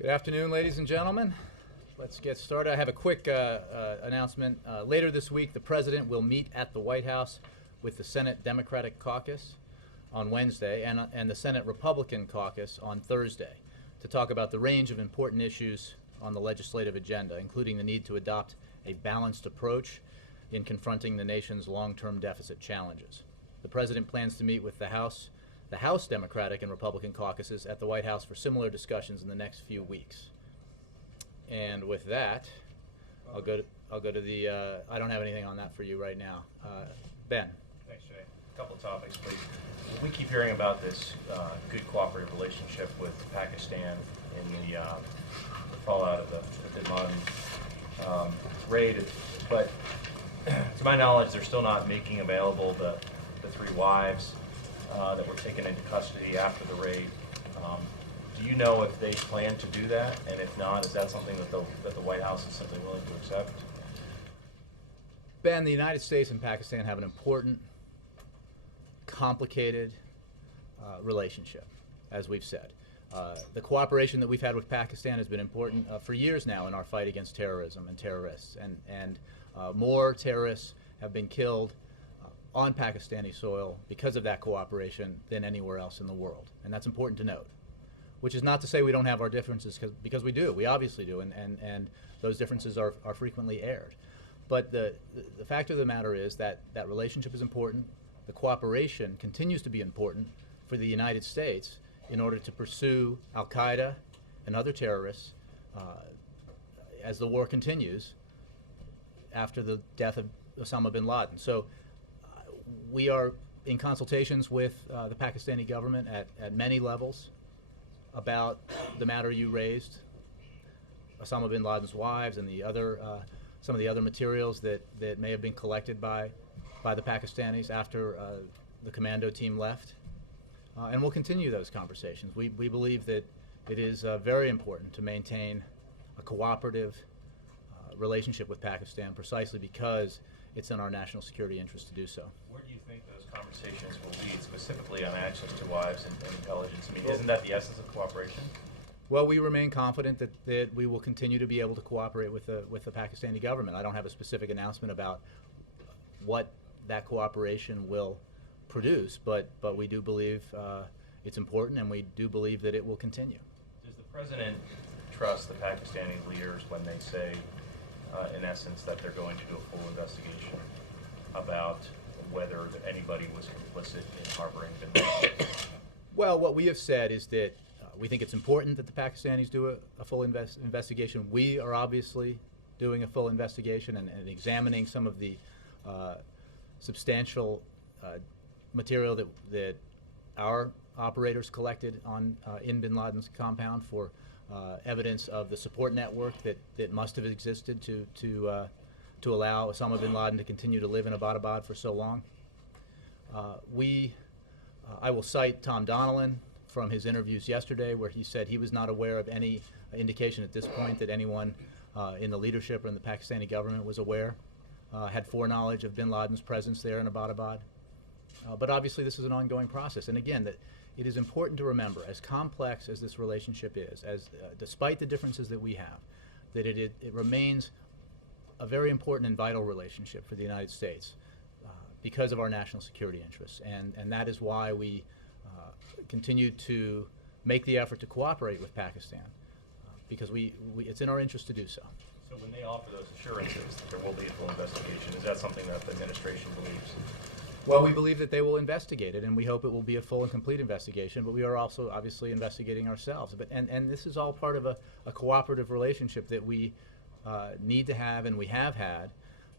Good afternoon, ladies and gentlemen. Let's get started. I have a quick announcement. Later this week, the President will meet at the White House with the Senate Democratic Caucus on Wednesday and the Senate Republican Caucus on Thursday to talk about the range of important issues on the legislative agenda, including the need to adopt a balanced approach in confronting the nation's long-term deficit challenges. The President plans to meet with the House Democratic and Republican caucuses at the White House for similar discussions in the next few weeks. And with that, I'll go to the. I don't have anything on that for you right now. Ben. Thanks, Jay. A couple of topics, please. We keep hearing about this good cooperative relationship with Pakistan in the fallout of the bin Laden raid, but to my knowledge, they're still not making available the three wives that were taken into custody after the raid. Do you know if they plan to do that? And if not, is that something that the White House is simply willing to accept? Ben, the United States and Pakistan have an important, complicated relationship, as we've said. The cooperation that we've had with Pakistan has been important for years now in our fight against terrorism and terrorists. And more terrorists have been killed on Pakistani soil because of that cooperation than anywhere else in the world. And that's important to note. Which is not to say we don't have our differences, because we do. We obviously do, and those differences are frequently aired. But the fact of the matter is that that relationship is important. The cooperation continues to be important for the United States in order to pursue al-Qaeda and other terrorists as the war continues after the death of Osama bin Laden. So we are in consultations with the Pakistani government at many levels about the matter you raised, Osama bin Laden's wives and the other, some of the other materials that may have been collected by the Pakistanis after the commando team left. And we'll continue those conversations. We believe that it is very important to maintain a cooperative relationship with Pakistan precisely because it's in our national security interest to do so. Where do you think those conversations will lead, specifically on access to wives and intelligence? I mean, isn't that the essence of cooperation? Well, we remain confident that we will continue to be able to cooperate with the Pakistani government. I don't have a specific announcement about what that cooperation will produce, but we do believe it's important, and we do believe that it will continue. Does the President trust the Pakistani leaders when they say, in essence, that they're going to do a full investigation about whether anybody was complicit in harboring bin Laden? Well, what we have said is that we think it's important that the Pakistanis do a full investigation. We are obviously doing a full investigation and examining some of the substantial material that our operators collected in bin Laden's compound for evidence of the support network that must have existed to allow Osama bin Laden to continue to live in Abbottabad for so long. I will cite Tom Donilon from his interviews yesterday, where he said he was not aware of any indication at this point that anyone in the leadership or in the Pakistani government was aware, had foreknowledge of bin Laden's presence there in Abbottabad. But obviously this is an ongoing process. And again, that it is important to remember, as complex as this relationship is, despite the differences that we have, that it remains a very important and vital relationship for the United States because of our national security interests. And that is why we continue to make the effort to cooperate with Pakistan, because it's in our interest to do so. So when they offer those assurances that there will be a full investigation, is that something that the administration believes? Well, we believe that they will investigate it, and we hope it will be a full and complete investigation, but we are also obviously investigating ourselves. And this is all part of a cooperative relationship that we need to have and we have had,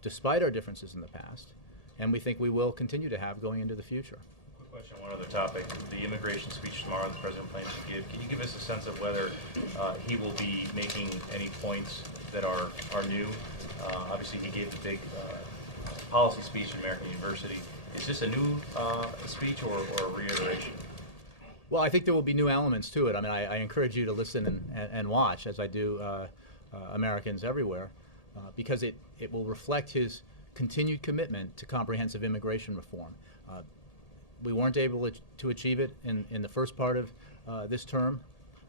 despite our differences in the past, and we think we will continue to have going into the future. Quick question on one other topic. The immigration speech tomorrow the President plans to give, can you give us a sense of whether he will be making any points that are new? Obviously, he gave the big policy speech at American University. Is this a new speech or a reiteration? Well, I think there will be new elements to it. I mean, I encourage you to listen and watch, as I do Americans everywhere, because it will reflect his continued commitment to comprehensive immigration reform. We weren't able to achieve it in the first part of this term.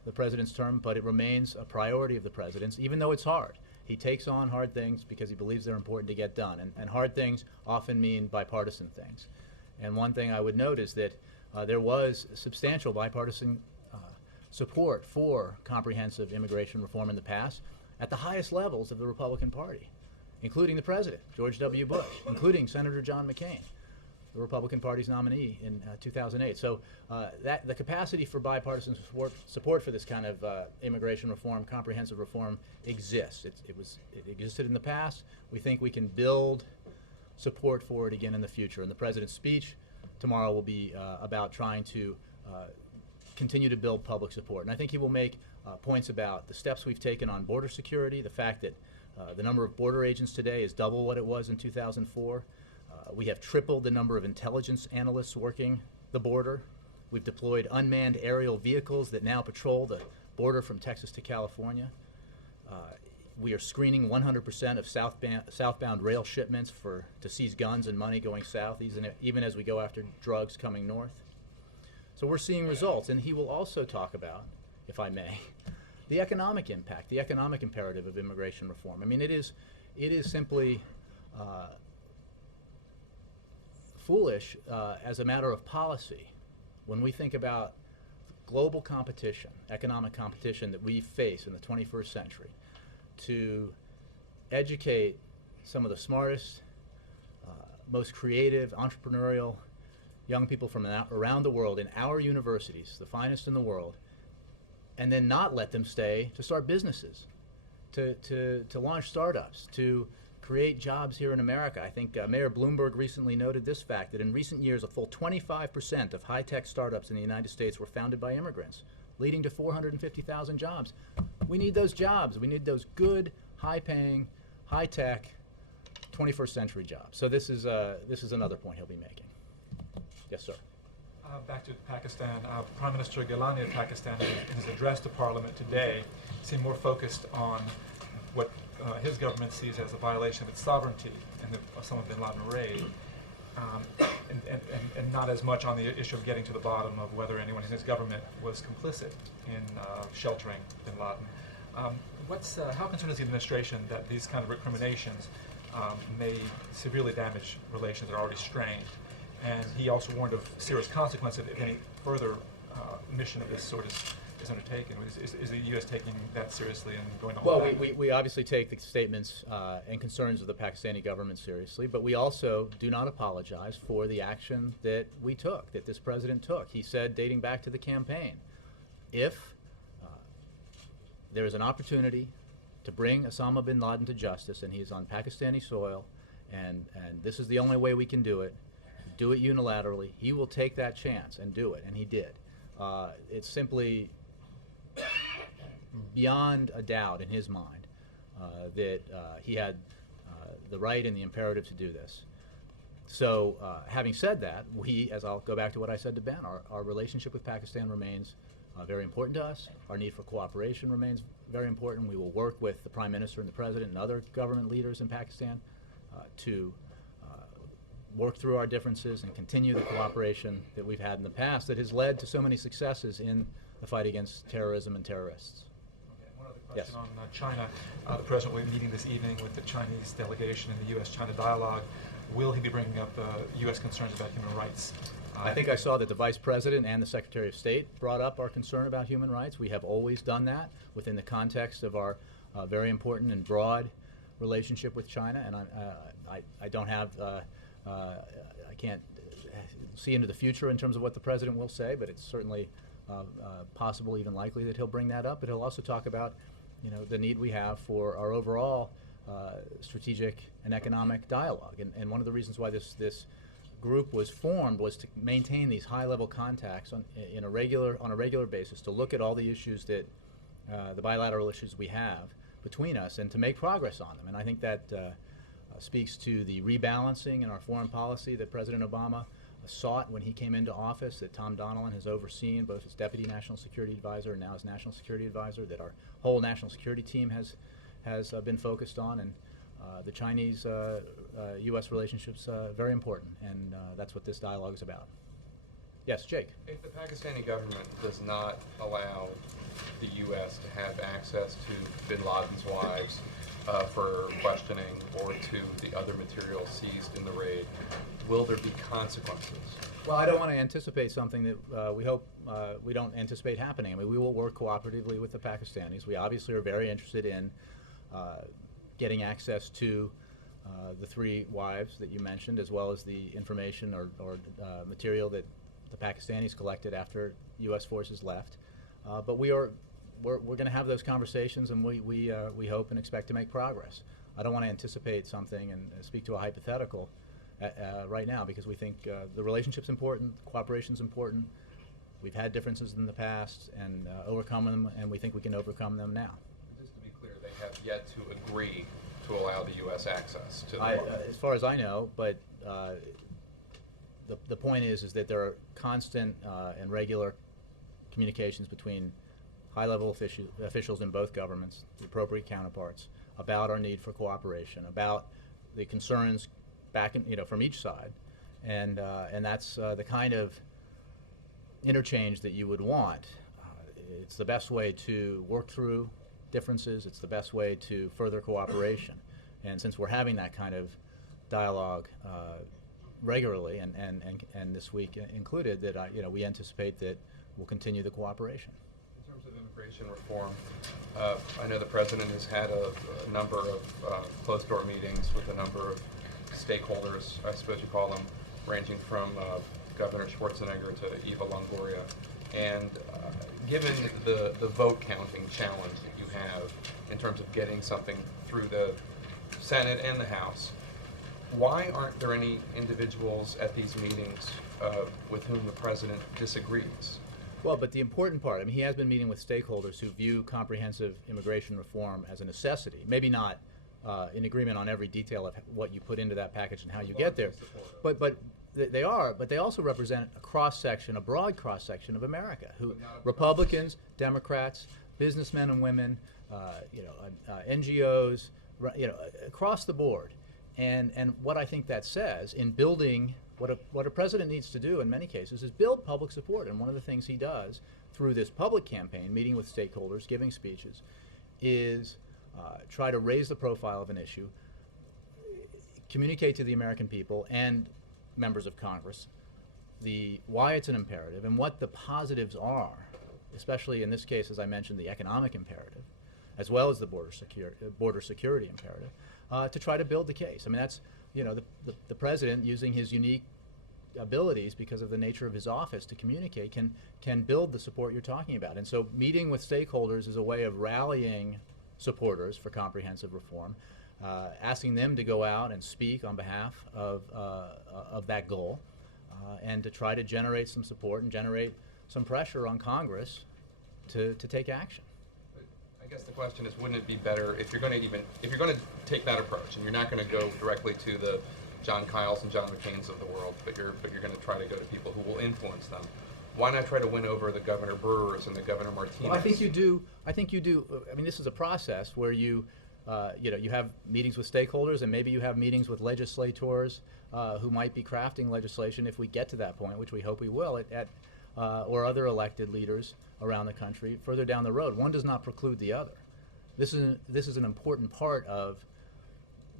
the president's term, but it remains a priority of the president's, even though it's hard. He takes on hard things because he believes they're important to get done, and hard things often mean bipartisan things. And one thing I would note is that there was substantial bipartisan support for comprehensive immigration reform in the past at the highest levels of the Republican Party, including the president, George W. Bush, including Senator John McCain, the Republican Party's nominee in 2008. So that the capacity for bipartisan support for this kind of immigration reform, comprehensive reform, exists. It existed in the past. We think we can build support for it again in the future. And the president's speech tomorrow will be about trying to continue to build public support. And I think he will make points about the steps we've taken on border security, the fact that the number of border agents today is double what it was in 2004. We have tripled the number of intelligence analysts working the border. We've deployed unmanned aerial vehicles that now patrol the border from Texas to California. We are screening 100% of southbound rail shipments to seize guns and money going south, even as we go after drugs coming north. So we're seeing results, and he will also talk about, if I may, the economic impact, the economic imperative of immigration reform. I mean, it is simply foolish as a matter of policy when we think about global competition, economic competition that we face in the 21st century, to educate some of the smartest, most creative, entrepreneurial young people from around the world in our universities, the finest in the world, and then not let them stay to start businesses, to launch startups, to create jobs here in America. I think Mayor Bloomberg recently noted this fact, that in recent years, a full 25% of high-tech startups in the United States were founded by immigrants, leading to 450,000 jobs. We need those jobs. We need those good, high-paying, high-tech, 21st century jobs. So this is another point he'll be making. Yes, sir. Back to Pakistan. Prime Minister Gilani of Pakistan, in his address to Parliament today, seemed more focused on what his government sees as a violation of its sovereignty in the Osama bin Laden raid, and not as much on the issue of getting to the bottom of whether anyone in his government was complicit in sheltering bin Laden. How concerned is the administration that these kind of recriminations may severely damage relations that are already strained? And he also warned of serious consequences if any further mission of this sort is undertaken. Is the U.S. taking that seriously and going to hold that? We obviously take the statements and concerns of the Pakistani government seriously, but we also do not apologize for the action that we took, that this president took. He said, dating back to the campaign, if there is an opportunity to bring Osama bin Laden to justice, and he's on Pakistani soil, and this is the only way we can do it unilaterally, he will take that chance and do it, and he did. It's simply beyond a doubt in his mind that he had the right and the imperative to do this. So having said that, as I'll go back to what I said to Ben, our relationship with Pakistan remains very important to us. Our need for cooperation remains very important. We will work with the Prime Minister and the President and other government leaders in Pakistan to work through our differences and continue the cooperation that we've had in the past that has led to so many successes in the fight against terrorism and terrorists. Okay, one other question on China. The President will be meeting this evening with the Chinese delegation in the U.S.-China dialogue. Will he be bringing up U.S. concerns about human rights? I think I saw that the Vice President and the Secretary of State brought up our concern about human rights. We have always done that within the context of our very important and broad relationship with China, and I don't have I can't see into the future in terms of what the President will say, but it's certainly possible, even likely, that he'll bring that up. But he'll also talk about, the need we have for our overall strategic and economic dialogue. And one of the reasons why this group was formed was to maintain these high-level contacts on a regular basis, to look at all the issues that the bilateral issues we have between us, and to make progress on them. And I think that speaks to the rebalancing in our foreign policy that President Obama sought when he came into office, that Tom Donilon has overseen, both as Deputy National Security Advisor and now as National Security Advisor, that our whole national security team has been focused on. And the Chinese-U.S. relationship's very important, and that's what this dialogue is about. Yes, Jake. If the Pakistani government does not allow the U.S. to have access to bin Laden's wives for questioning or to the other material seized in the raid, will there be consequences? Well, I don't want to anticipate something that we hope we don't anticipate happening. I mean, we will work cooperatively with the Pakistanis. We obviously are very interested in getting access to the 3 wives that you mentioned, as well as the information or material that the Pakistanis collected after U.S. forces left. But we're going to have those conversations, and we hope and expect to make progress. I don't want to anticipate something and speak to a hypothetical right now, because we think the relationship's important, cooperation's important. We've had differences in the past and overcome them, and we think we can overcome them now. Just to be clear, they have yet to agree to allow the U.S. access to the as far as I know, but the point is that there are constant and regular communications between high-level officials in both governments, the appropriate counterparts, about our need for cooperation, about the concerns back from each side, and that's the kind of interchange that you would want. It's the best way to work through differences. It's the best way to further cooperation. And since we're having that kind of dialogue regularly, and this week included, that we anticipate that we'll continue the cooperation. In terms of immigration reform, I know the President has had a number of closed-door meetings with a number of stakeholders, I suppose you call them, ranging from Governor Schwarzenegger to Eva Longoria. And given the vote counting challenge that you have in terms of getting something through the Senate and the House, why aren't there any individuals at these meetings with whom the President disagrees? Well, but the important part, I mean, he has been meeting with stakeholders who view comprehensive immigration reform as a necessity. Maybe not in agreement on every detail of what you put into that package and how you get there, but they are. But they also represent a cross-section, a broad cross-section of America, who Republicans, Democrats, businessmen and women, NGOs, across the board. And what I think that says in building what a president needs to do in many cases is build public support. And one of the things he does through this public campaign, meeting with stakeholders, giving speeches, is try to raise the profile of an issue, communicate to the American people and members of Congress why it's an imperative and what the positives are, especially in this case, as I mentioned, the economic imperative, as well as the border security imperative, to try to build the case. I mean, that's the president, using his unique abilities because of the nature of his office to communicate, can build the support you're talking about. And so meeting with stakeholders is a way of rallying supporters for comprehensive reform, asking them to go out and speak on behalf of that goal, and to try to generate some support and generate some pressure on Congress to take action. I guess the question is, wouldn't it be better if you're going to take that approach, and you're not going to go directly to the John Kyles and John McCains of the world, but you're going to try to go to people who will influence them? Why not try to win over the Governor Brewers and the Governor Martinez? Well, I think you do. I mean, this is a process where you have meetings with stakeholders, and maybe you have meetings with legislators who might be crafting legislation if we get to that point, which we hope we will, or other elected leaders around the country further down the road. One does not preclude the other. This is an important part of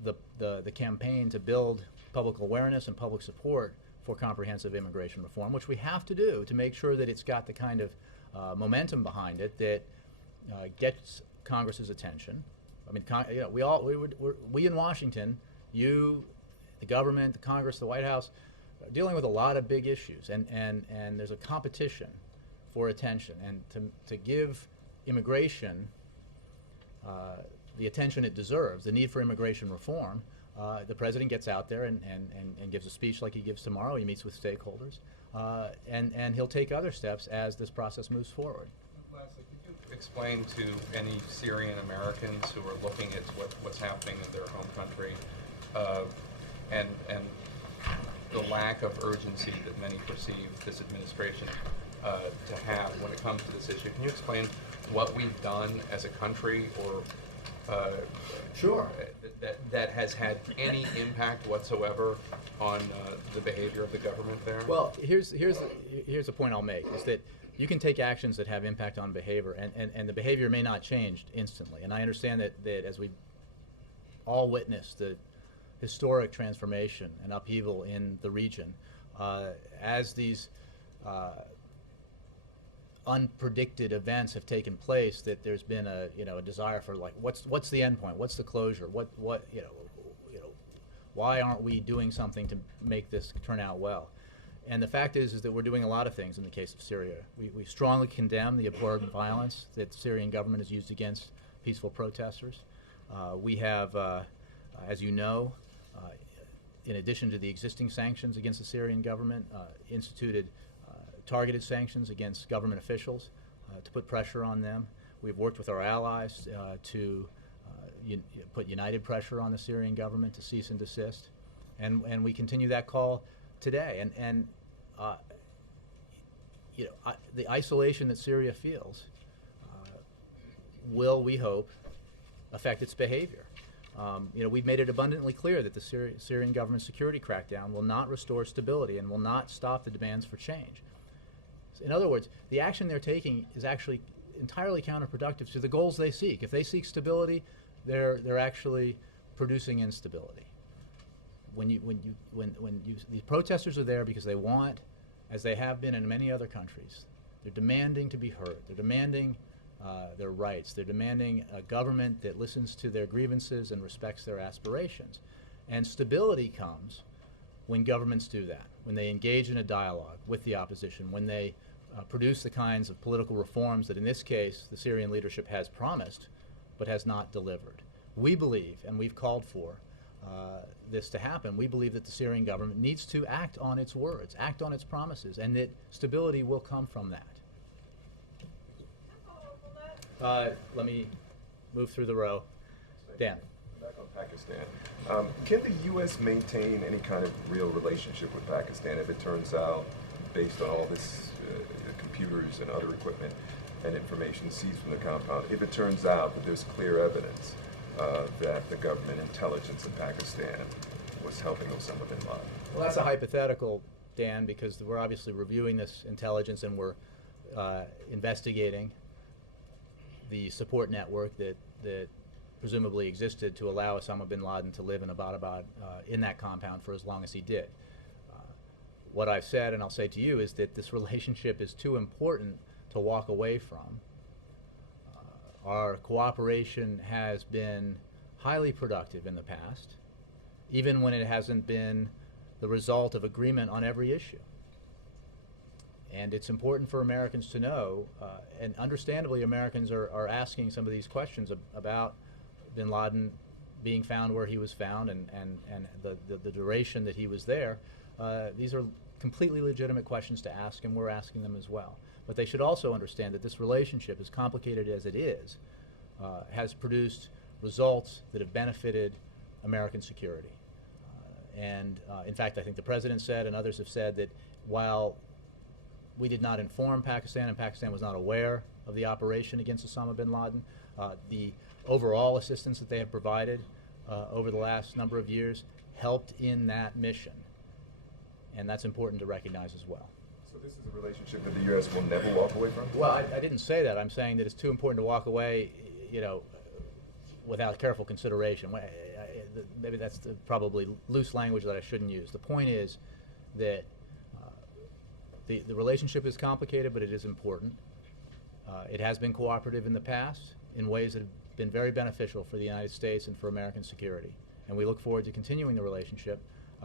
the campaign to build public awareness and public support for comprehensive immigration reform, which we have to do to make sure that it's got the kind of momentum behind it that gets Congress's attention. I mean, we in Washington, you, the government, the Congress, the White House, are dealing with a lot of big issues, and there's a competition for attention, and to give immigration the attention it deserves, the need for immigration reform, the president gets out there and gives a speech like he gives tomorrow. He meets with stakeholders, and he'll take other steps as this process moves forward. Lastly, could you explain to any Syrian Americans who are looking at what's happening in their home country, and the lack of urgency that many perceive this administration to have when it comes to this issue? Can you explain what we've done as a country or Sure. that has had any impact whatsoever on the behavior of the government there? Well, here's the point I'll make, is that you can take actions that have impact on behavior, and the behavior may not change instantly. And I understand that as we all witnessed the historic transformation and upheaval in the region, as these unpredicted events have taken place, that there's been a desire for, like, what's the end point? What's the closure? What why aren't we doing something to make this turn out well? And the fact is that we're doing a lot of things in the case of Syria. We strongly condemn the abhorrent violence that the Syrian government has used against peaceful protesters. We have, as you know, in addition to the existing sanctions against the Syrian government, instituted targeted sanctions against government officials to put pressure on them. We've worked with our allies to put united pressure on the Syrian government to cease and desist, and we continue that call today. And the isolation that Syria feels will, we hope, affect its behavior. We've made it abundantly clear that the Syrian government security crackdown will not restore stability and will not stop the demands for change. In other words, the action they're taking is actually entirely counterproductive to the goals they seek. If they seek stability, they're actually producing instability. The protesters are there because they want, as they have been in many other countries, they're demanding to be heard. They're demanding their rights. They're demanding a government that listens to their grievances and respects their aspirations. And stability comes when governments do that, when they engage in a dialogue with the opposition, when they produce the kinds of political reforms that, in this case, the Syrian leadership has promised but has not delivered. We believe, and we've called for this to happen, we believe that the Syrian government needs to act on its words, act on its promises, and that stability will come from that. Let me move through the row. Dan. Back on Pakistan. Can the U.S. maintain any kind of real relationship with Pakistan if it turns out, based on all this computers and other equipment and information seized from the compound, if it turns out that there's clear evidence that the government intelligence in Pakistan was helping Osama bin Laden? Well, that's a hypothetical, Dan, because we're obviously reviewing this intelligence and we're investigating the support network that presumably existed to allow Osama bin Laden to live in Abbottabad in that compound for as long as he did. What I've said, and I'll say to you, is that this relationship is too important to walk away from. Our cooperation has been highly productive in the past, even when it hasn't been the result of agreement on every issue. And it's important for Americans to know, and understandably Americans are asking some of these questions about bin Laden being found where he was found and the duration that he was there. These are completely legitimate questions to ask, and we're asking them as well. But they should also understand that this relationship, as complicated as it is, has produced results that have benefited American security. In fact, I think the President said, and others have said, that while we did not inform Pakistan, and Pakistan was not aware of the operation against Osama bin Laden, the overall assistance that they have provided over the last number of years helped in that mission. And that's important to recognize as well. So this is a relationship that the U.S. will never walk away from? Well, I didn't say that. I'm saying that it's too important to walk away, without careful consideration. Maybe that's probably loose language that I shouldn't use. The point is that the relationship is complicated, but it is important. It has been cooperative in the past in ways that have been very beneficial for the United States and for American security. And we look forward to continuing the relationship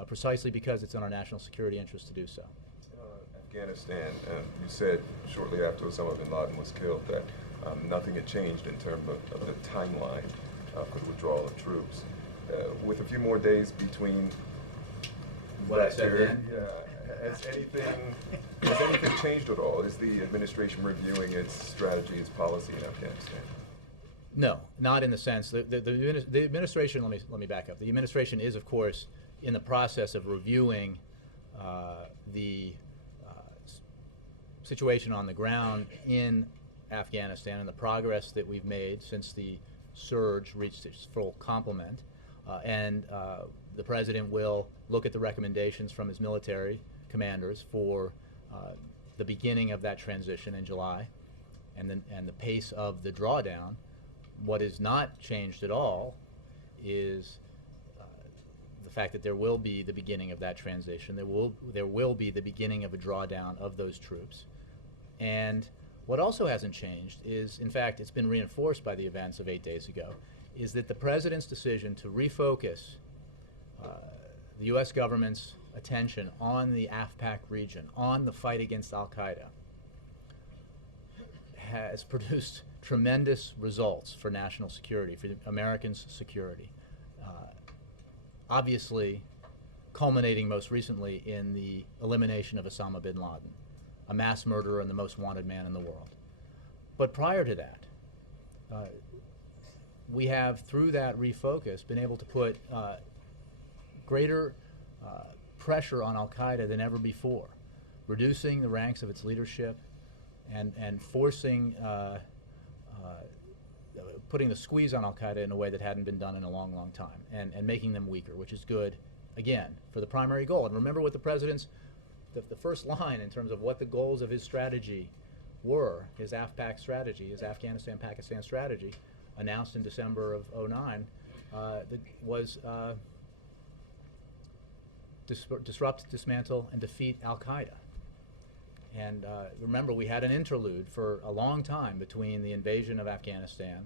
precisely because it's in our national security interest to do so. Afghanistan, you said shortly after Osama bin Laden was killed that nothing had changed in terms of the timeline for the withdrawal of troops. With a few more days between What I said period, then? yeah, has anything changed at all? Is the administration reviewing its strategy, its policy in Afghanistan? No, not in the sense. The administration, let me back up. The administration is, of course, in the process of reviewing the situation on the ground in Afghanistan and the progress that we've made since the surge reached its full complement, and the president will look at the recommendations from his military commanders for the beginning of that transition in July, and the pace of the drawdown. What is not changed at all is the fact that there will be the beginning of that transition. There will be the beginning of a drawdown of those troops. And what also hasn't changed is, in fact, it's been reinforced by the events of 8 days ago, is that the president's decision to refocus the U.S. government's attention on the AfPak region, on the fight against al-Qaeda, has produced tremendous results for national security, for Americans' security. Obviously, culminating most recently in the elimination of Osama bin Laden, a mass murderer and the most wanted man in the world. But prior to that, we have, through that refocus, been able to put greater pressure on al-Qaeda than ever before, reducing the ranks of its leadership and forcing, putting the squeeze on al-Qaeda in a way that hadn't been done in a long, long time, and making them weaker, which is good, again, for the primary goal. And remember what the president's, the first line in terms of what the goals of his strategy were, his AfPak strategy, his Afghanistan-Pakistan strategy, announced in December of '09, was disrupt, dismantle, and defeat al-Qaeda. And remember, we had an interlude for a long time between the invasion of Afghanistan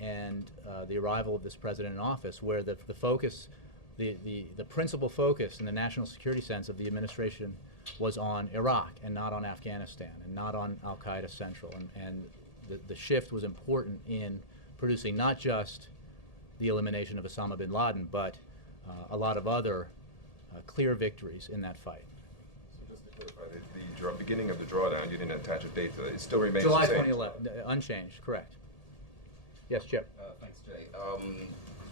and the arrival of this president in office, where the focus, the principal focus in the national security sense of the administration was on Iraq and not on Afghanistan and not on al-Qaeda Central. And the shift was important in producing not just the elimination of Osama bin Laden, but a lot of other clear victories in that fight. So just to clarify, the beginning of the drawdown, you didn't attach a date to that. It still remains July the same. 2011, unchanged, correct. Yes, Chip. Thanks, Jay.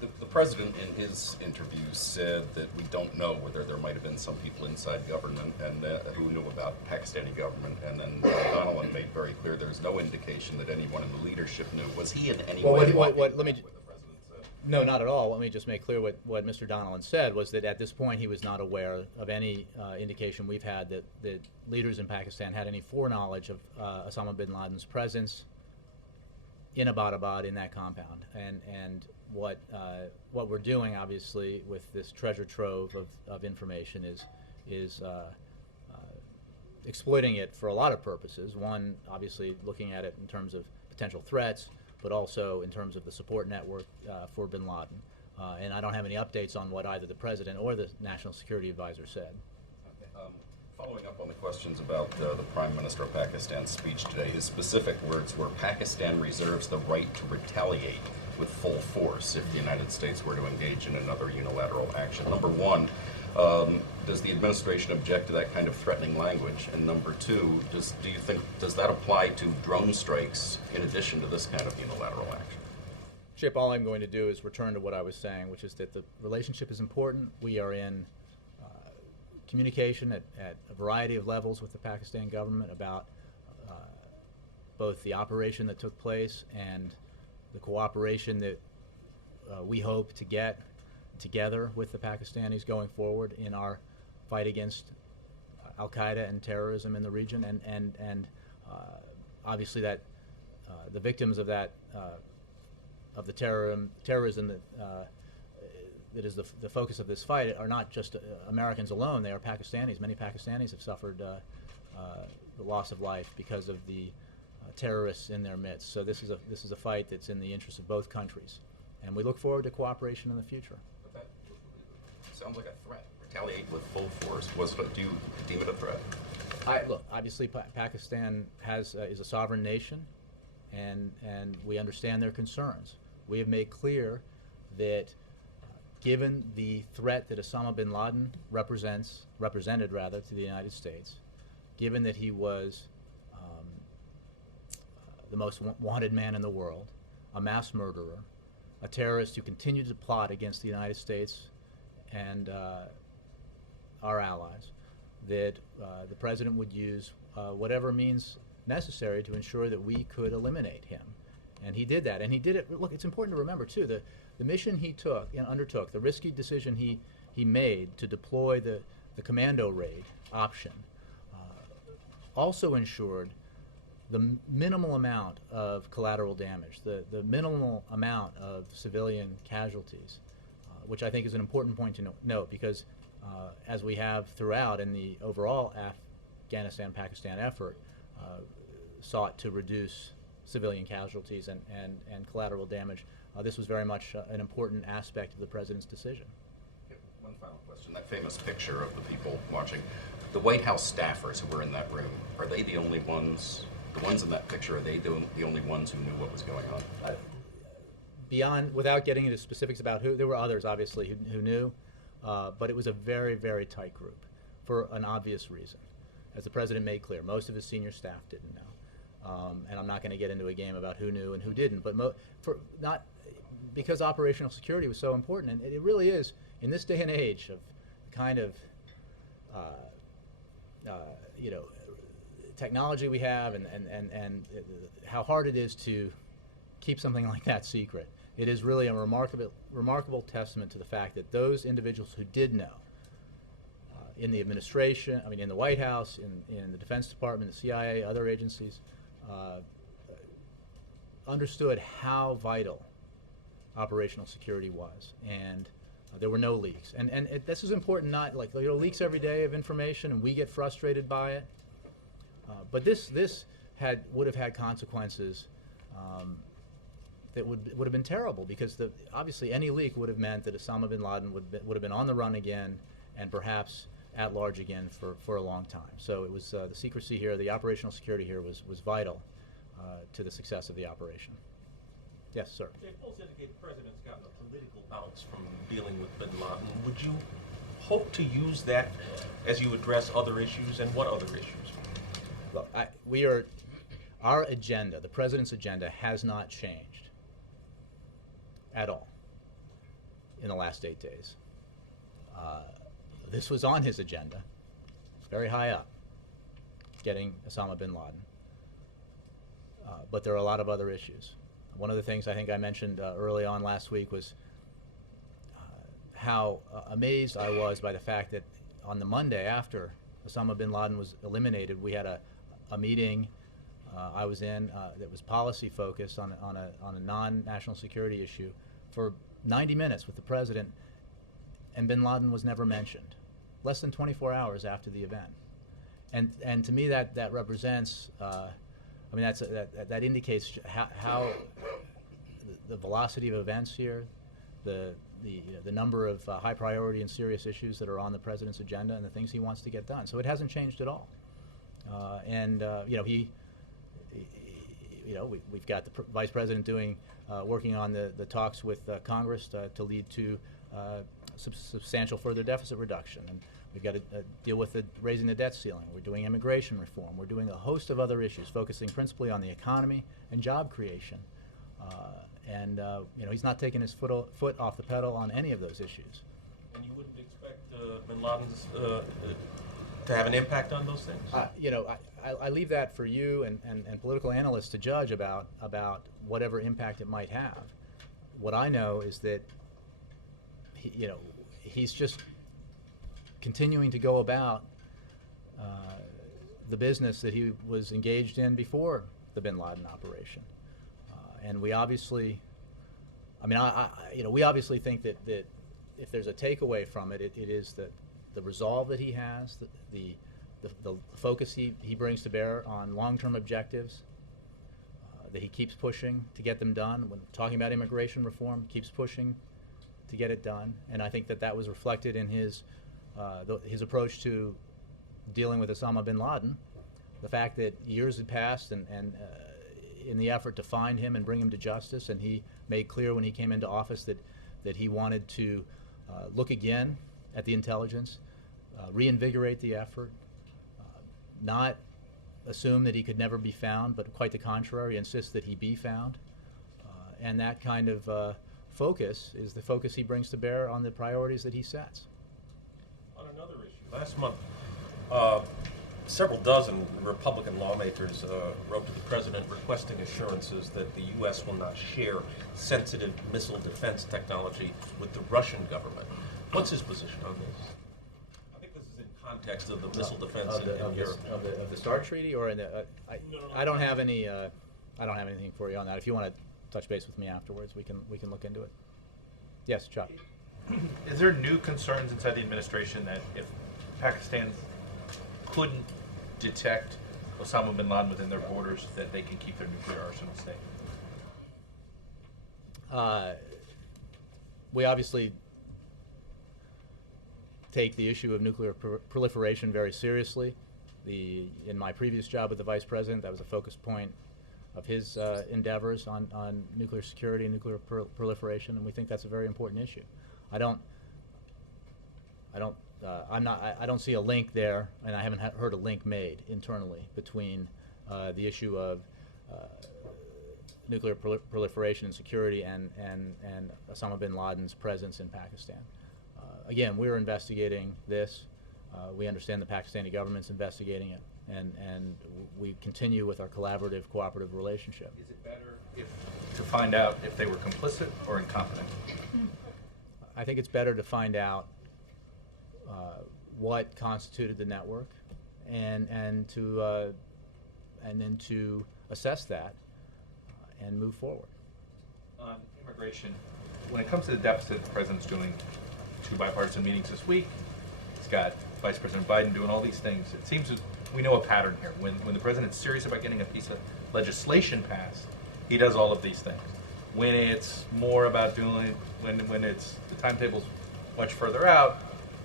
The president in his interview said that we don't know whether there might have been some people inside government and who knew about Pakistani government, and then Donilon made very clear there's no indication that anyone in the leadership knew. Was he in any way? Let me. what the president said? No, not at all. Let me just make clear what Mr. Donilon said was that at this point he was not aware of any indication we've had that leaders in Pakistan had any foreknowledge of Osama bin Laden's presence in Abbottabad, in that compound. And what we're doing, obviously, with this treasure trove of information is exploiting it for a lot of purposes. One, obviously, looking at it in terms of potential threats, but also in terms of the support network for bin Laden. And I don't have any updates on what either the president or the National Security Advisor said. Following up on the questions about the Prime Minister of Pakistan's speech today, his specific words were Pakistan reserves the right to retaliate with full force if the United States were to engage in another unilateral action. Number one, does the administration object to that kind of threatening language? And number two, do you think, does that apply to drone strikes in addition to this kind of unilateral action? Chip, all I'm going to do is return to what I was saying, which is that the relationship is important. We are in communication at a variety of levels with the Pakistan government about both the operation that took place and the cooperation that we hope to get together with the Pakistanis going forward in our fight against al-Qaeda and terrorism in the region, and obviously that the victims of that of the terrorism that is the focus of this fight are not just Americans alone. They are Pakistanis. Many Pakistanis have suffered the loss of life because of the terrorists in their midst. So this is a fight that's in the interest of both countries, and we look forward to cooperation in the future. But that sounds like a threat. Retaliate with full force. Do you deem it a threat? Look, obviously Pakistan is a sovereign nation, and we understand their concerns. We have made clear that given the threat that Osama bin Laden represented to the United States, given that he was the most wanted man in the world, a mass murderer, a terrorist who continued to plot against the United States and our allies, that the president would use whatever means necessary to ensure that we could eliminate him. And he did that, and he did it. Look, it's important to remember too, the mission he undertook, the risky decision he made to deploy the commando raid option also ensured the minimal amount of collateral damage, the minimal amount of civilian casualties, which I think is an important point to note, because as we have throughout in the overall Afghanistan-Pakistan effort, sought to reduce civilian casualties and collateral damage. This was very much an important aspect of the President's decision. Okay, one final question. That famous picture of the people watching, the White House staffers who were in that room, are they the only ones, the ones in that picture, are they the only ones who knew what was going on? Beyond, without getting into specifics about who, there were others obviously who knew, but it was a very, very tight group for an obvious reason. As the President made clear, most of his senior staff didn't know. And I'm not going to get into a game about who knew and who didn't, but because operational security was so important, and it really is, in this day and age of kind of technology we have and how hard it is to keep something like that secret. It is really a remarkable testament to the fact that those individuals who did know, in the administration, I mean in the White House, in the Defense Department, the CIA, other agencies, understood how vital operational security was, and there were no leaks. And this is important, not like there are leaks every day of information, and we get frustrated by it. But this would have had consequences that would have been terrible, because obviously any leak would have meant that Osama bin Laden would have been on the run again, and perhaps at large again for a long time. So it was the secrecy here, the operational security here was vital to the success of the operation. Yes, sir. If polls indicate the president's gotten a political bounce from dealing with bin Laden, would you hope to use that as you address other issues, and what other issues? Look, our agenda, the president's agenda, has not changed at all in the last 8 days. This was on his agenda, very high up, getting Osama bin Laden. But there are a lot of other issues. One of the things I think I mentioned early on last week was how amazed I was by the fact that on the Monday after Osama bin Laden was eliminated, we had a meeting I was in that was policy focused on a non-national security issue for 90 minutes with the president, and bin Laden was never mentioned, less than 24 hours after the event. And to me that represents, I mean, that indicates how the velocity of events here, the number of high priority and serious issues that are on the president's agenda, and the things he wants to get done. So it hasn't changed at all. We've got the vice president working on the talks with Congress to lead to substantial further deficit reduction, and we've got to deal with raising the debt ceiling. We're doing immigration reform. We're doing a host of other issues, focusing principally on the economy and job creation. He's not taking his foot off the pedal on any of those issues. And you wouldn't expect bin Laden's to have an impact on those things? I leave that for you and political analysts to judge about whatever impact it might have. What I know is that he's just continuing to go about the business that he was engaged in before the bin Laden operation. And we obviously, we obviously think that if there's a takeaway from it, it is the resolve that he has, the focus he brings to bear on long-term objectives, that he keeps pushing to get them done. When talking about immigration reform, keeps pushing to get it done. And I think that was reflected in his approach to dealing with Osama bin Laden. The fact that years had passed and in the effort to find him and bring him to justice, and he made clear when he came into office that he wanted to look again at the intelligence, reinvigorate the effort, not assume that he could never be found, but quite the contrary, insist that he be found. And that kind of focus is the focus he brings to bear on the priorities that he sets. On another issue, last month, several dozen Republican lawmakers wrote to the president requesting assurances that the U.S. will not share sensitive missile defense technology with the Russian government. What's his position on this? I think this is in context of the missile defense in Europe. Of the START treaty, or in the? I don't have any. I don't have anything for you on that. If you want to touch base with me afterwards, we can look into it. Yes, Chuck. Is there new concerns inside the administration that if Pakistan couldn't detect Osama bin Laden within their borders, that they can keep their nuclear arsenal safe? We obviously take the issue of nuclear proliferation very seriously. In my previous job with the Vice President, that was a focus point of his endeavors on nuclear security and nuclear proliferation, and we think that's a very important issue. I don't see a link there, and I haven't heard a link made internally between the issue of nuclear proliferation and security and Osama bin Laden's presence in Pakistan. Again, we're investigating this. We understand the Pakistani government's investigating it, and we continue with our collaborative, cooperative relationship. Is it better to find out if they were complicit or incompetent? I think it's better to find out what constituted the network, and then to assess that and move forward. On immigration, when it comes to the deficit, the president's doing 2 bipartisan meetings this week. He's got Vice President Biden doing all these things. It seems that we know a pattern here. When the president's serious about getting a piece of legislation passed, he does all of these things. When it's more about doing, when it's the timetable's much further out,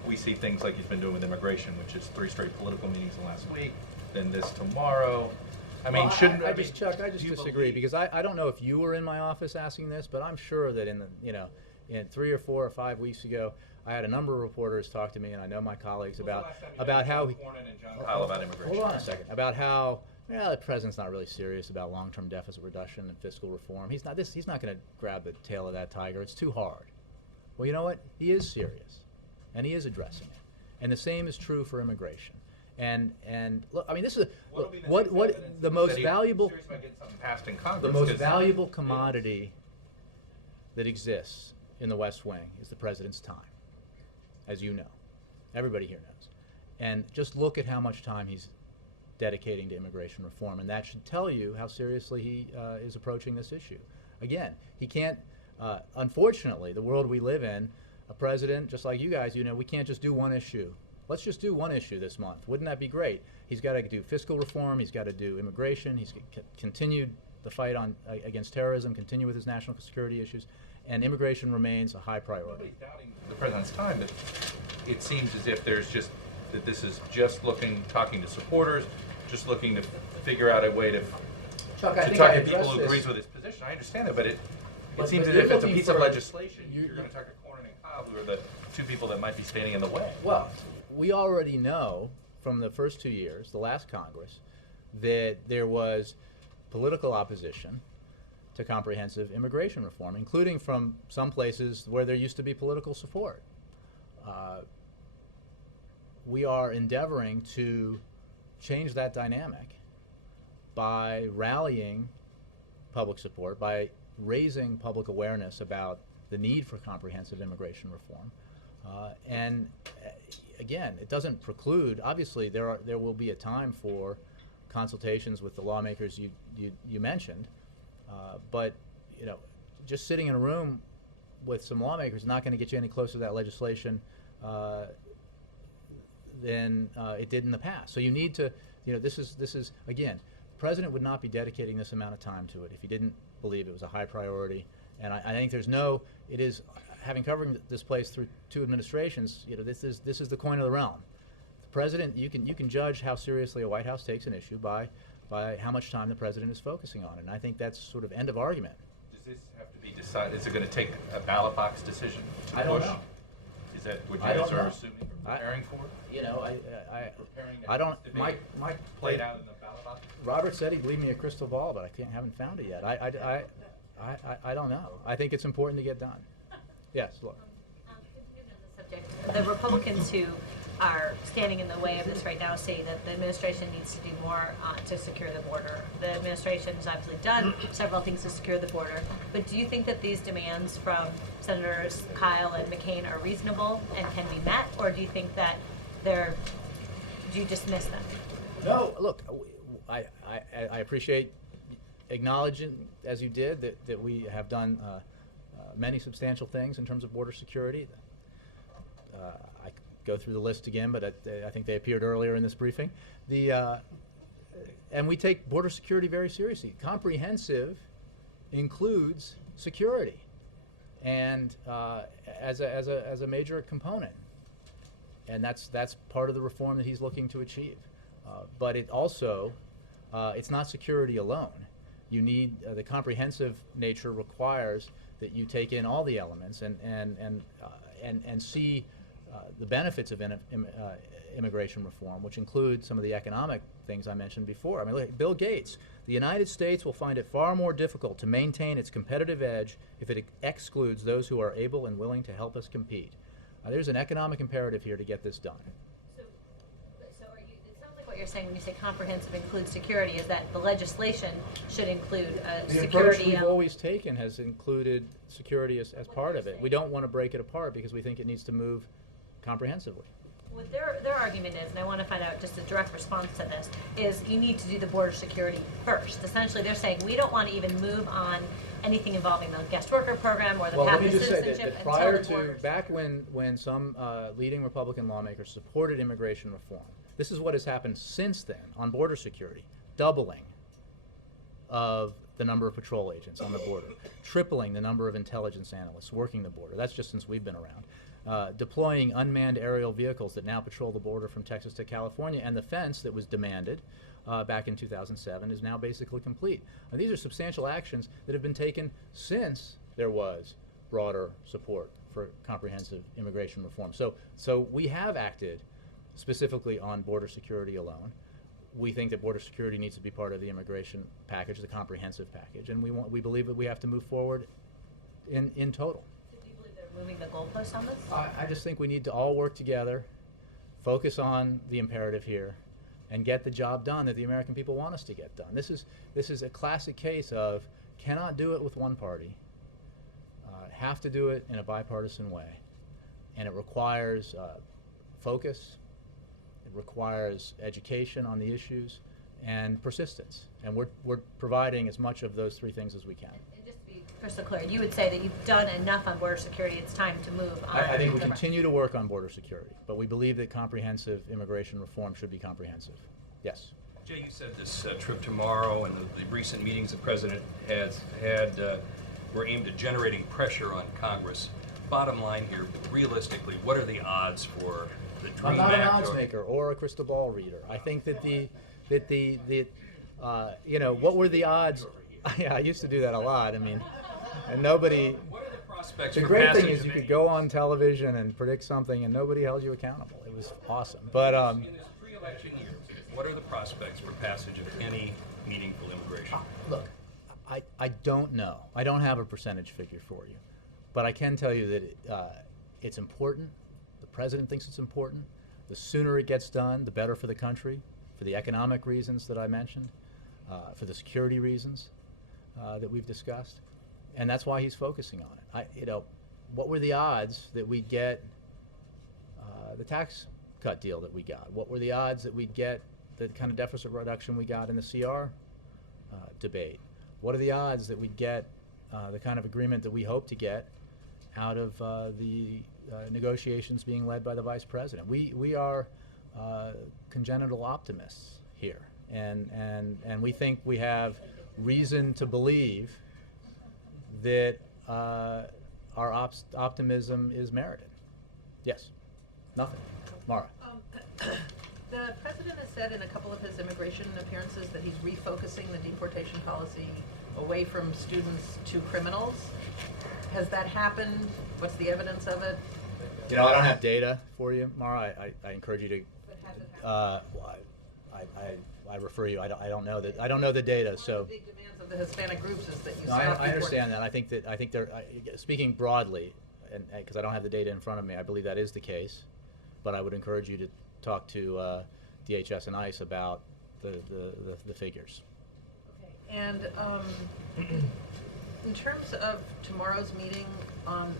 we see things like he's been doing with immigration, which is 3 straight political meetings in the last week, then this tomorrow. I mean, Chuck, I just disagree, because I don't know if you were in my office asking this, but I'm sure that in 3 or 4 or 5 weeks ago, I had a number of reporters talk to me, and I know my colleagues about how about immigration. Hold on a second. About how the president's not really serious about long-term deficit reduction and fiscal reform. He's not going to grab the tail of that tiger. It's too hard. Well, you know what? He is serious, and he is addressing it. And the same is true for immigration. And look, I mean, this is what the most valuable commodity that exists in the West Wing is the president's time, as you know. Everybody here knows. And just look at how much time he's dedicating to immigration reform, and that should tell you how seriously he is approaching this issue. Again, he can't, unfortunately, the world we live in, a president, just like you guys, we can't just do one issue. Let's just do one issue this month. Wouldn't that be great? He's got to do fiscal reform, he's got to do immigration, he's continued the fight against terrorism, continue with his national security issues, and immigration remains a high priority. Nobody's doubting the president's time, but it seems as if that this is just talking to supporters, just looking to figure out a way to Chuck, talk to people who agrees with his position. I understand that, but it seems as if it's a piece of legislation. You're going to talk to Cornyn and Cobb, who are the 2 people that might be standing in the way. Well, we already know from the first 2 years, the last Congress, that there was political opposition to comprehensive immigration reform, including from some places where there used to be political support. We are endeavoring to change that dynamic by rallying public support, by raising public awareness about the need for comprehensive immigration reform. Again, it doesn't preclude, obviously there will be a time for consultations with the lawmakers you mentioned, but just sitting in a room with some lawmakers is not going to get you any closer to that legislation than it did in the past. So you need to, this is again, the president would not be dedicating this amount of time to it if he didn't believe it was a high priority. And I think it is, having covered this place through 2 administrations, this is the coin of the realm. The president, you can judge how seriously a White House takes an issue by how much time the president is focusing on it. And I think that's sort of end of argument. Does this have to be decided? Is it going to take a ballot box decision to I don't push? know. Is that what you I don't guys are know. assuming or preparing for? I don't. Mike played out in the ballot box. Robert said he'd leave me a crystal ball, but I haven't found it yet. I don't know. I think it's important to get done. Yes, look. Continuing on the subject, the Republicans who are standing in the way of this right now say that the administration needs to do more to secure the border. The administration has obviously done several things to secure the border, but do you think that these demands from Senators Kyle and McCain are reasonable and can be met, or do you think that do you dismiss them? No, look, I appreciate acknowledging, as you did, that we have done many substantial things in terms of border security. I could go through the list again, but I think they appeared earlier in this briefing. And we take border security very seriously. Comprehensive includes security, and as a major component. And that's part of the reform that he's looking to achieve. But it also, it's not security alone. You need, the comprehensive nature requires that you take in all the elements and see the benefits of immigration reform, which include some of the economic things I mentioned before. I mean, look, Bill Gates, the United States will find it far more difficult to maintain its competitive edge if it excludes those who are able and willing to help us compete. There's an economic imperative here to get this done. So it sounds like what you're saying when you say comprehensive includes security is that the legislation should include The security. approach we've always taken has included security as part of it. We don't want to break it apart because we think it needs to move comprehensively. What their argument is, and I want to find out just a direct response to this, is you need to do the border security first. Essentially, they're saying we don't want to even move on anything involving the guest worker program or the path to citizenship that prior until the to, back when some leading Republican lawmakers supported immigration reform, this is what has happened since then on border security. Doubling of the number of patrol agents on the border, tripling the number of intelligence analysts working the border. That's just since we've been around. Deploying unmanned aerial vehicles that now patrol the border from Texas to California, and the fence that was demanded back in 2007 is now basically complete. Now, these are substantial actions that have been taken since there was broader support for comprehensive immigration reform. So we have acted specifically on border security alone. We think that border security needs to be part of the immigration package, the comprehensive package, and we believe that we have to move forward in total. So do you believe they're moving the goalposts on this? I just think we need to all work together, focus on the imperative here, and get the job done that the American people want us to get done. This is a classic case of cannot do it with one party, have to do it in a bipartisan way, and it requires focus, it requires education on the issues, and persistence. And we're providing as much of those three things as we can. And just to be crystal clear, you would say that you've done enough on border security, it's time to move on. I think we continue to work on border security, but we believe that comprehensive immigration reform should be comprehensive. Yes? Jay, you said this trip tomorrow and the recent meetings the President has had were aimed at generating pressure on Congress. Bottom line here, realistically, what are the odds for the DREAM I'm not an Act odds maker or a crystal ball reader. I think that what were the odds? Yeah, I used to do that a lot. I mean, and nobody. What are the prospects The for great thing passage is of you could any- go on television and predict something, and nobody held you accountable. It was awesome. But in this pre-election year, what are the prospects for passage of any meaningful immigration? look, I don't know. I don't have a percentage figure for you, but I can tell you that it's important. The president thinks it's important. The sooner it gets done, the better for the country, for the economic reasons that I mentioned, for the security reasons that we've discussed, and that's why he's focusing on it. What were the odds that we'd get the tax cut deal that we got? What were the odds that we'd get the kind of deficit reduction we got in the CR debate? What are the odds that we'd get the kind of agreement that we hope to get out of the negotiations being led by the Vice President? We are congenital optimists here, and we think we have reason to believe that our optimism is merited. Yes? Nothing. Mara? The president has said in a couple of his immigration appearances that he's refocusing the deportation policy away from students to criminals. Has that happened? What's the evidence of it? I don't have data for you, Mara. I encourage you to. But has it happened? I refer you. I don't know that. I don't know the data. One So. of the big demands of the Hispanic groups is that you No, stop I understand that. I think they're speaking broadly, and because I don't have the data in front of me, I believe that is the case. but I would encourage you to talk to DHS and ICE about the figures. Okay. And in terms of tomorrow's meeting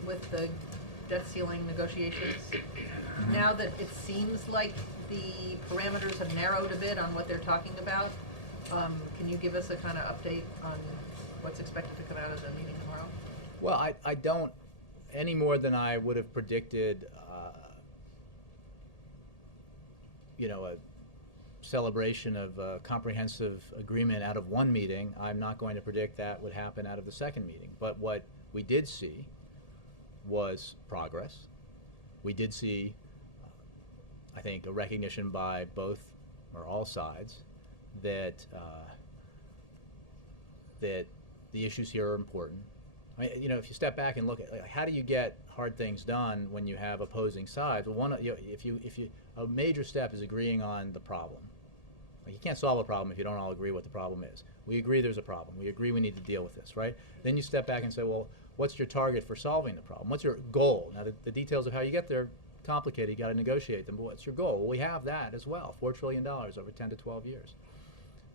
with the debt ceiling negotiations, now that it seems like the parameters have narrowed a bit on what they're talking about, can you give us a kind of update on what's expected to come out of the meeting tomorrow? Well, I don't, any more than I would have predicted, you know, a celebration of a comprehensive agreement out of one meeting. I'm not going to predict that would happen out of the second meeting. But what we did see was progress. We did see, I think, a recognition by both or all sides that that the issues here are important. I mean, you know, if you step back and look at, like, how do you get hard things done when you have opposing sides? Well, one, you know, if you a major step is agreeing on the problem. Like, you can't solve a problem if you don't all agree what the problem is. We agree there's a problem. We agree we need to deal with this, right? Then you step back and say, well, what's your target for solving the problem? What's your goal? Now, the details of how you get there are complicated. You got to negotiate them. But what's your goal? Well, we have that as well. $4 trillion over 10 to 12 years.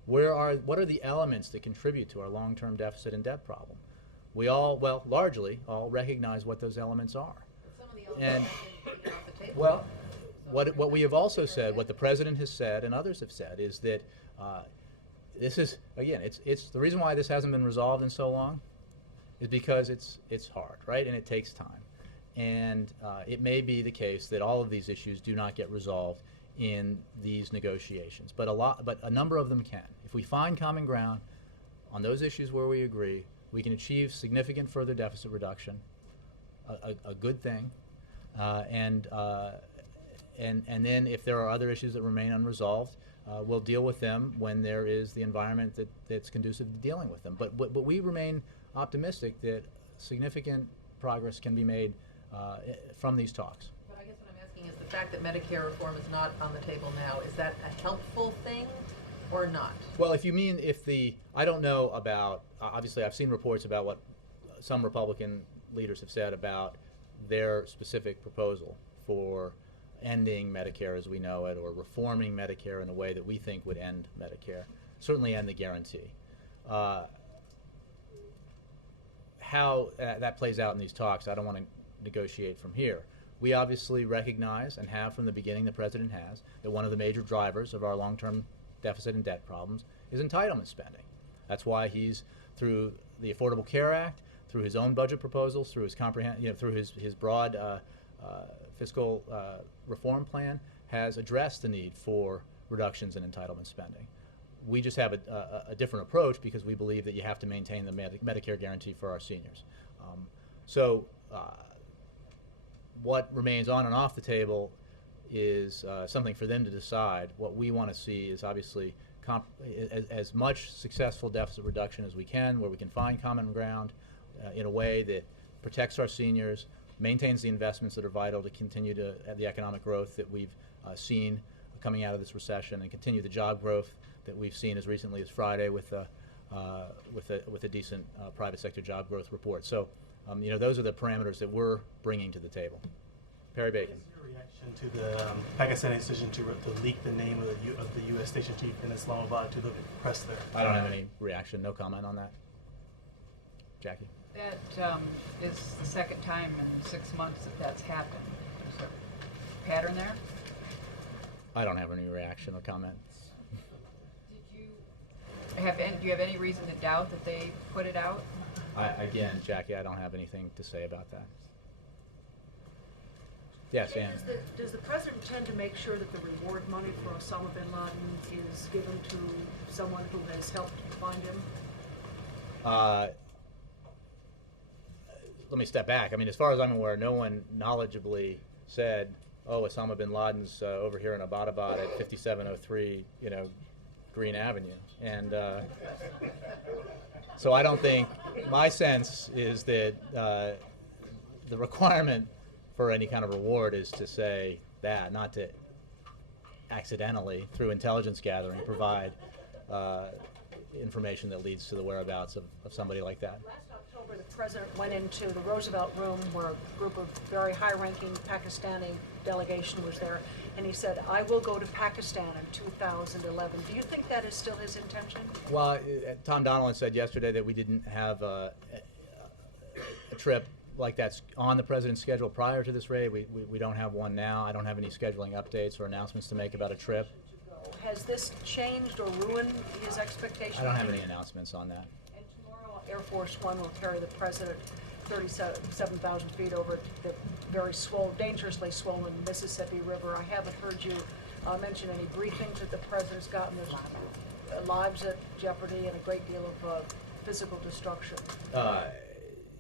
What are the elements that contribute to our long-term deficit and debt problem? We all, well, largely all recognize what those elements are. Some of the And, elements have been off the table. well, what we have also said, what the president has said and others have said, is that this is, again, it's the reason why this hasn't been resolved in so long is because it's hard, right? And it takes time. And it may be the case that all of these issues do not get resolved in these negotiations, but a number of them can. If we find common ground on those issues where we agree, we can achieve significant further deficit reduction, a good thing, and then if there are other issues that remain unresolved, we'll deal with them when there is the environment that's conducive to dealing with them. But we remain optimistic that significant progress can be made from these talks. But I guess what I'm asking is the fact that Medicare reform is not on the table now, is that a helpful thing or not? Well, if you mean I don't know about, obviously I've seen reports about what some Republican leaders have said about their specific proposal for ending Medicare as we know it, or reforming Medicare in a way that we think would end Medicare, certainly end the guarantee. How that plays out in these talks, I don't want to negotiate from here. We obviously recognize, and have from the beginning, the president has, that one of the major drivers of our long-term deficit and debt problems is entitlement spending. That's why he's, through the Affordable Care Act, through his own budget proposals, through his through his broad fiscal reform plan, has addressed the need for reductions in entitlement spending. We just have a different approach because we believe that you have to maintain the Medicare guarantee for our seniors. What remains on and off the table is something for them to decide. What we want to see is obviously as much successful deficit reduction as we can, where we can find common ground in a way that protects our seniors, maintains the investments that are vital to continue to have the economic growth that we've seen coming out of this recession, and continue the job growth that we've seen as recently as Friday with a decent private sector job growth report. So, you know, those are the parameters that we're bringing to the table. Perry Bacon. What is your reaction to the Pakistani decision to leak the name of the U.S. station chief in Islamabad to the press there? I don't have any reaction. No comment on that. Jackie. That is the second time in 6 months that's happened. Is there a pattern there? I don't have any reaction or comment. Do you have any reason to doubt that they put it out? Again, Jackie, I don't have anything to say about that. Yes, Ann. Does the president tend to make sure that the reward money for Osama bin Laden is given to someone who has helped find him? Let me step back. I mean, as far as I'm aware, no one knowledgeably said, "Oh, Osama bin Laden's over here in Abbottabad at 5703, you know, Green Avenue," and so I don't think. My sense is that the requirement for any kind of reward is to say that, not to accidentally, through intelligence gathering, provide information that leads to the whereabouts of somebody like that. Last October, the president went into the Roosevelt Room where a group of very high-ranking Pakistani delegation was there, and he said, "I will go to Pakistan in 2011." Do you think that is still his intention? Well, Tom Donilon said yesterday that we didn't have a trip like that's on the president's schedule prior to this raid. We don't have one now. I don't have any scheduling updates or announcements to make about a trip. Has this changed or ruined his expectations? I don't have any announcements on that. And tomorrow, Air Force One will carry the president 37,000 feet over the very dangerously swollen Mississippi River. I haven't heard you mention any briefings that the president's gotten. There's lives at jeopardy and a great deal of physical destruction.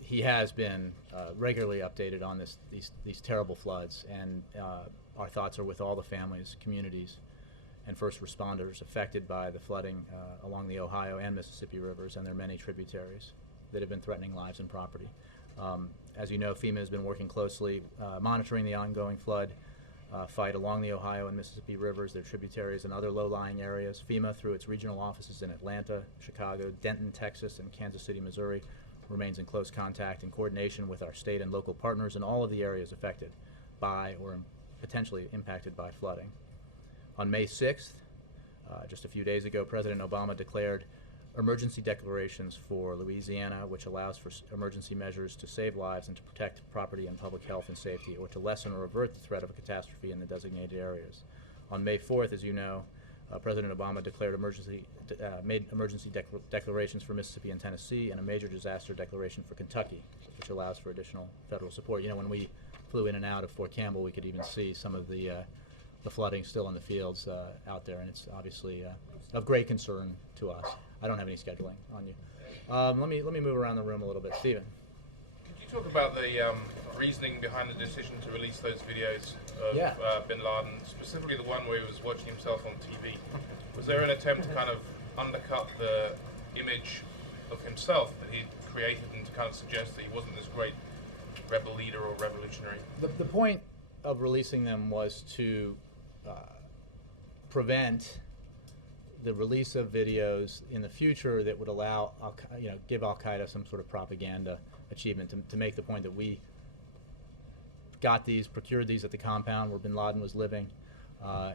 He has been regularly updated on these terrible floods, and our thoughts are with all the families, communities, and first responders affected by the flooding along the Ohio and Mississippi rivers and their many tributaries that have been threatening lives and property. As you know, FEMA has been working closely monitoring the ongoing flood fight along the Ohio and Mississippi rivers, their tributaries, and other low-lying areas. FEMA, through its regional offices in Atlanta, Chicago, Denton, Texas, and Kansas City, Missouri, remains in close contact and coordination with our state and local partners in all of the areas affected by or potentially impacted by flooding. On May 6th, just a few days ago, President Obama declared emergency declarations for Louisiana, which allows for emergency measures to save lives and to protect property and public health and safety, or to lessen or avert the threat of a catastrophe in the designated areas. On May 4th, as you know, President Obama declared made emergency declarations for Mississippi and Tennessee, and a major disaster declaration for Kentucky, which allows for additional federal support. You know, when we flew in and out of Fort Campbell, we could even see some of the flooding still in the fields out there, and it's obviously of great concern to us. I don't have any scheduling on you. Let me move around the room a little bit. Stephen. Could you talk about the reasoning behind the decision to release those videos of bin Laden, specifically the one where he was watching himself on TV? Was there an attempt to kind of undercut the image of himself that he created and to kind of suggest that he wasn't this great rebel leader or revolutionary? The point of releasing them was to prevent the release of videos in the future that would allow, give Al Qaeda some sort of propaganda achievement to make the point that we got these, procured these at the compound where bin Laden was living,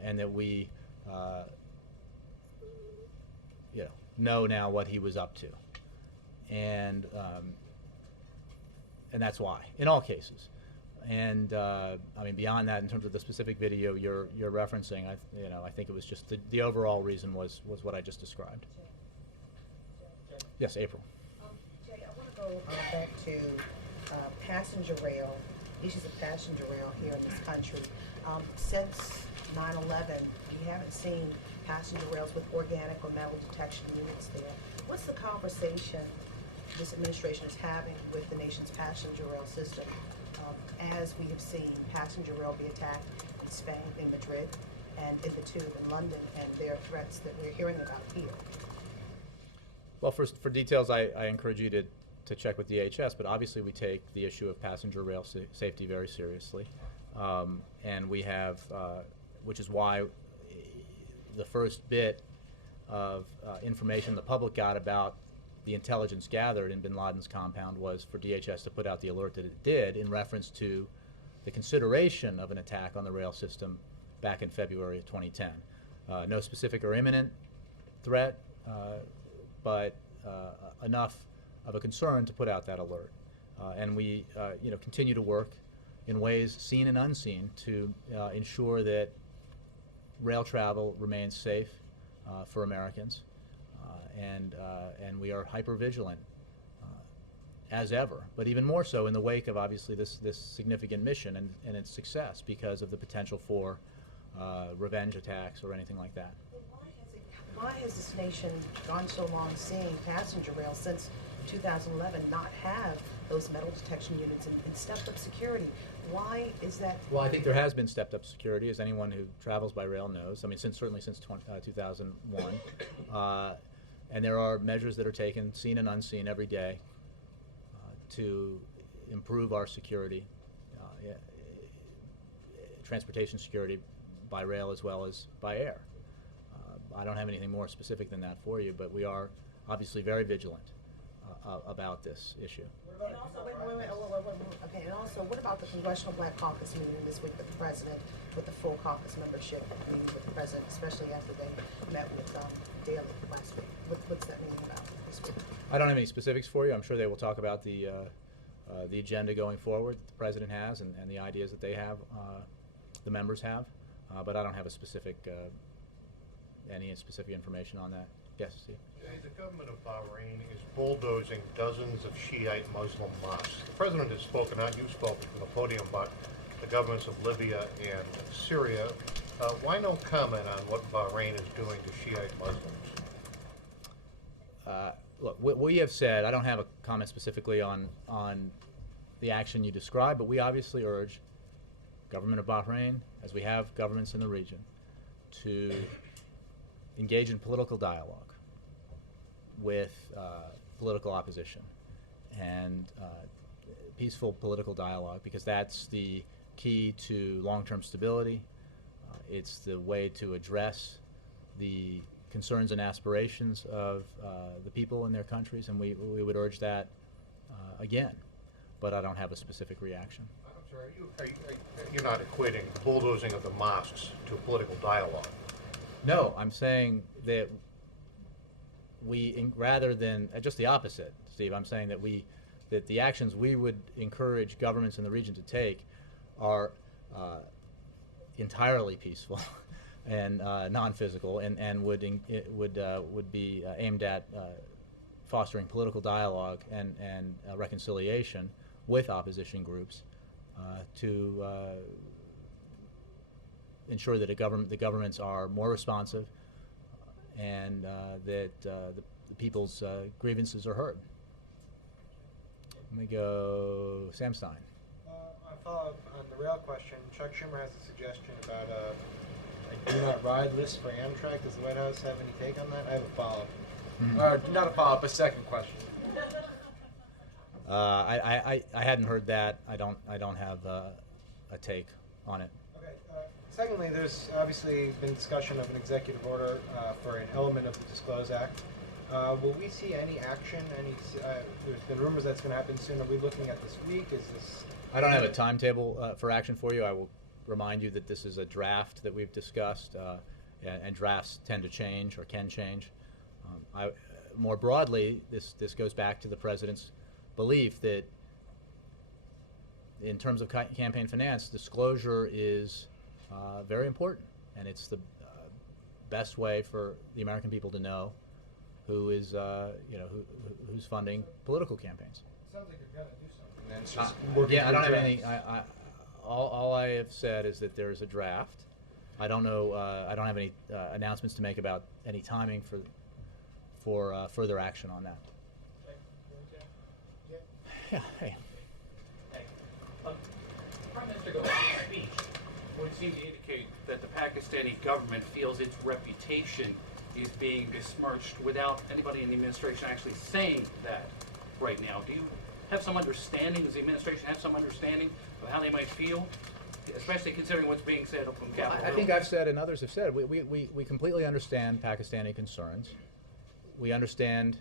and that we, know now what he was up to, and that's why, in all cases. And I mean, beyond that, in terms of the specific video you're referencing, I think it was just the overall reason was what I just described. Yes, April. Jay, I want to go back to passenger rail, issues of passenger rail here in this country. Since 9/11, we haven't seen passenger rails with organic or metal detection units there. What's the conversation this administration is having with the nation's passenger rail system, as we have seen passenger rail be attacked in Spain, in Madrid, and in the Tube in London, and there are threats that we're hearing about here? Well, for details, I encourage you to check with DHS, but obviously we take the issue of passenger rail safety very seriously. And we have, which is why the first bit of information the public got about the intelligence gathered in bin Laden's compound was for DHS to put out the alert that it did in reference to the consideration of an attack on the rail system back in February of 2010. No specific or imminent threat, but enough of a concern to put out that alert. And we continue to work in ways seen and unseen to ensure that rail travel remains safe for Americans. And we are hyper vigilant as ever, but even more so in the wake of obviously this significant mission and its success because of the potential for revenge attacks or anything like that. Why has this nation gone so long seeing passenger rail since 2011 not have those metal detection units and stepped up security? Why is that? Well, I think there has been stepped up security, as anyone who travels by rail knows. I mean, certainly since 2001. And there are measures that are taken, seen and unseen, every day to improve our security, transportation security by rail as well as by air. I don't have anything more specific than that for you, but we are obviously very vigilant about this issue. And also, okay, and also, what about the Congressional Black Caucus meeting this week with the president, with the full caucus membership meeting with the president, especially after they met with Daley last week? What's that meeting about this week? I don't have any specifics for you. I'm sure they will talk about the agenda going forward that the president has and the ideas that they have, the members have, but I don't have a specific, any specific information on that. Yes, Steve? The government of Bahrain is bulldozing dozens of Shiite Muslim mosques. The president has spoken out, you've spoken from the podium about the governments of Libya and Syria. Why no comment on what Bahrain is doing to Shiite Muslims? Look, we have said, I don't have a comment specifically on the action you described, but we obviously urge government of Bahrain, as we have governments in the region, to engage in political dialogue with political opposition and peaceful political dialogue, because that's the key to long-term stability. It's the way to address the concerns and aspirations of the people in their countries, and we would urge that again, but I don't have a specific reaction. I'm sorry, you're not equating the bulldozing of the mosques to a political dialogue? No, I'm saying that rather than just the opposite, Steve. I'm saying that the actions we would encourage governments in the region to take are entirely peaceful and non-physical, and would be aimed at fostering political dialogue and reconciliation with opposition groups to ensure that the governments are more responsive and that the people's grievances are heard. Let me go, Sam Stein. I follow up on the rail question. Chuck Schumer has a suggestion about a do not ride list for Amtrak. Does the White House have any take on that? I have a follow-up. Not a follow-up, a second question. I hadn't heard that. I don't have a take on it. Okay. Secondly, there's obviously been discussion of an executive order for an element of the Disclose Act. Will we see any action? There's been rumors that's going to happen soon. Are we looking at this week? Is this? I don't have a timetable for action for you. I will remind you that this is a draft that we've discussed, and drafts tend to change or can change. More broadly, this goes back to the president's belief that in terms of campaign finance, disclosure is very important, and it's the best way for the American people to know who is, who's funding political campaigns. It sounds like you're going to do something. Then it's just yeah, I don't have any. All I have said is that there is a draft. I don't know. I don't have any announcements to make about any timing for further action on that. Yeah. Hey. Prime Minister Ghanomi's speech would seem to indicate that the Pakistani government feels its reputation is being besmirched without anybody in the administration actually saying that right now. Do you have some understanding, does the administration have some understanding of how they might feel, especially considering what's being said from Capitol Hill? I think I've said and others have said, we completely understand Pakistani concerns. We understand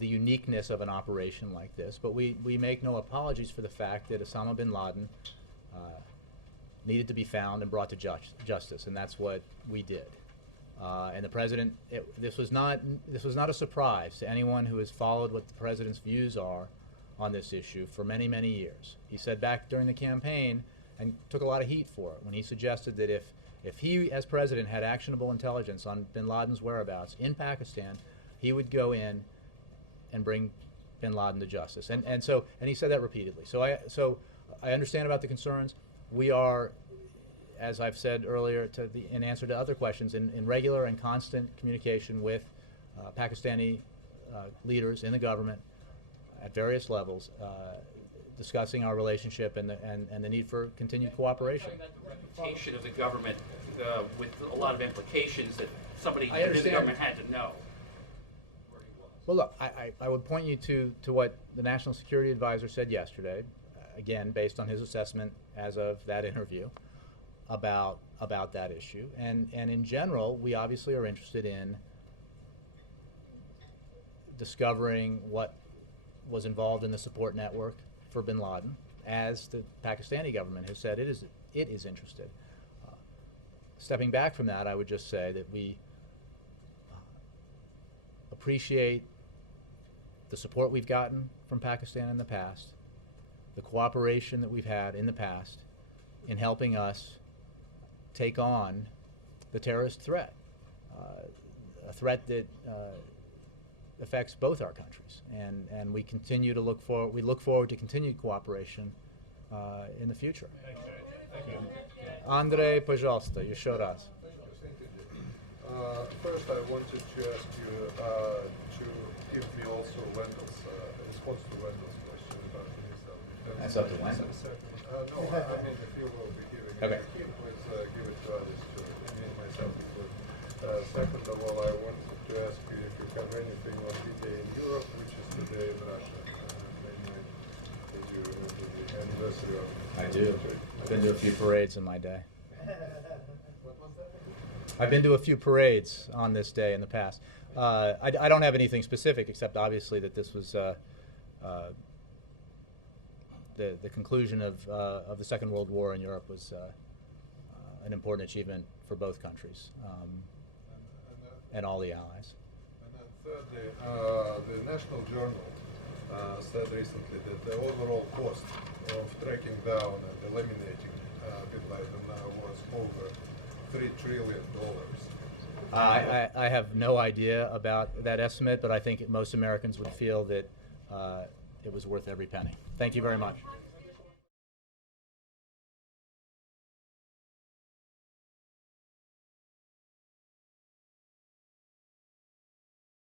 the uniqueness of an operation like this, but we make no apologies for the fact that Osama bin Laden needed to be found and brought to justice, and that's what we did. And the president, this was not a surprise to anyone who has followed what the president's views are on this issue for many, many years. He said back during the campaign, and took a lot of heat for it, when he suggested that if he, as president, had actionable intelligence on bin Laden's whereabouts in Pakistan, he would go in and bring bin Laden to justice. And he said that repeatedly. So I understand about the concerns. We are, as I've said earlier, in answer to other questions, in regular and constant communication with Pakistani leaders in the government at various levels, discussing our relationship and the need for continued cooperation. Talking about the reputation of the government with a lot of implications that somebody I in this understand. government had to know. Well, look, I would point you to what the National Security Advisor said yesterday, again, based on his assessment as of that interview, about that issue. And in general, we obviously are interested in discovering what was involved in the support network for bin Laden, as the Pakistani government has said it is interested. Stepping back from that, I would just say that we appreciate the support we've gotten from Pakistan in the past, the cooperation that we've had in the past in helping us take on the terrorist threat, a threat that affects both our countries, and we continue to look forward to continued cooperation in the future. Andrei, пожалуйста, еще раз. First, I wanted to ask you to give me also Wendell's response to Wendell's question about the missile. That's up to Wendell. No, I mean, if you will be giving Okay. it to him, please give it to others too. I mean, myself included. Second of all, I wanted to ask you if you have anything on D-Day in Europe, which is today in Russia. Mainly, did you remember the anniversary of? I do. I've been to a few parades in my day. What was that? I've been to a few parades on this day in the past. I don't have anything specific, except obviously that this was the conclusion of the Second World War in Europe was an important achievement for both countries and all the allies. And then thirdly, the National Journal said recently that the overall cost of tracking down and eliminating bin Laden was over $3 trillion. I have no idea about that estimate, but I think most Americans would feel that it was worth every penny. Thank you very much.